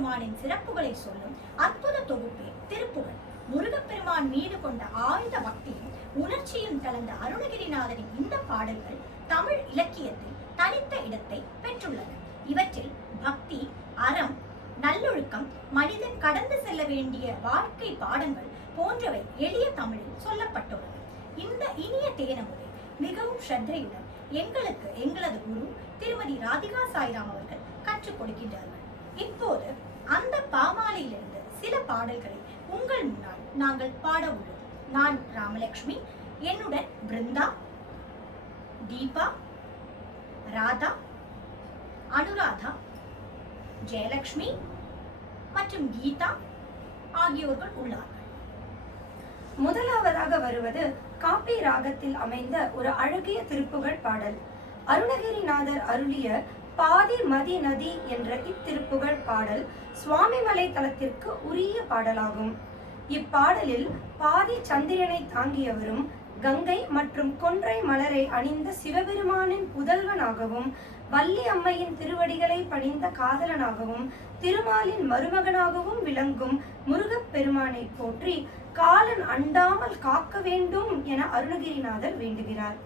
முருகப்பெருமானின் சிறப்புகளை சொல்லும் அற்புத தொகுப்பே திருப்புகழ். முருகப்பெருமான் மீது கொண்ட ஆழ்ந்த பக்தியும் உணர்ச்சியும் கலந்த அருணகிரிநாதரின் இந்த பாடல்கள் தமிழ் இலக்கியத்தில் தனித்த இடத்தை பெற்றுள்ளன. இவற்றில் பக்தி, அறம், நல்லொழுக்கம், மனிதன் கடந்து செல்ல வேண்டிய வாழ்க்கை பாடங்கள் போன்றவை எளிய தமிழில் சொல்லப்பட்டுள்ளன. இந்த இனிய தேனமுதை மிகவும் ஸ்ரத்தையுடன் எங்களுக்கு எங்களது குரு திருமதி ராதிகா சாய்ராம் அவர்கள் கற்றுக் கொடுக்கின்றார்கள். இப்போது அந்த பாமாலையிலிருந்து சில பாடல்களை உங்கள் முன்னால் நாங்கள் பாட உள்ளோம். நான் ராமலட்சுமி, என்னுடன் பிருந்தா, தீபா, ராதா, அனுராதா, ஜெயலட்சுமி மற்றும் கீதா ஆகியோர்கள் உள்ளார்கள். முதலாவதாக வருவது காப்பி ராகத்தில் அமைந்த ஒரு அழகிய திருப்புகழ் பாடல். அருணகிரிநாதர் அருளிய பாதி மதி நதி என்ற இத்திருப்புகழ் பாடல் சுவாமிமலை தலத்திற்கு உரிய பாடலாகும். இப்பாடலில் பாதி சந்திரனை தாங்கியவரும் கங்கை மற்றும் கொன்றை மலரை அணிந்த சிவபெருமானின் புதல்வனாகவும் வள்ளி அம்மையின் திருவடிகளை பணிந்த காதலனாகவும் திருமாலின் மருமகனாகவும் விளங்கும் முருகப்பெருமானை போற்றி காலன் அண்டாமல் காக்க வேண்டும் என அருணகிரிநாதர் வேண்டுகிறார்.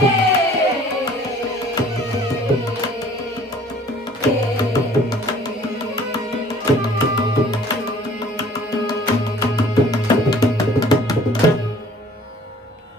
Hey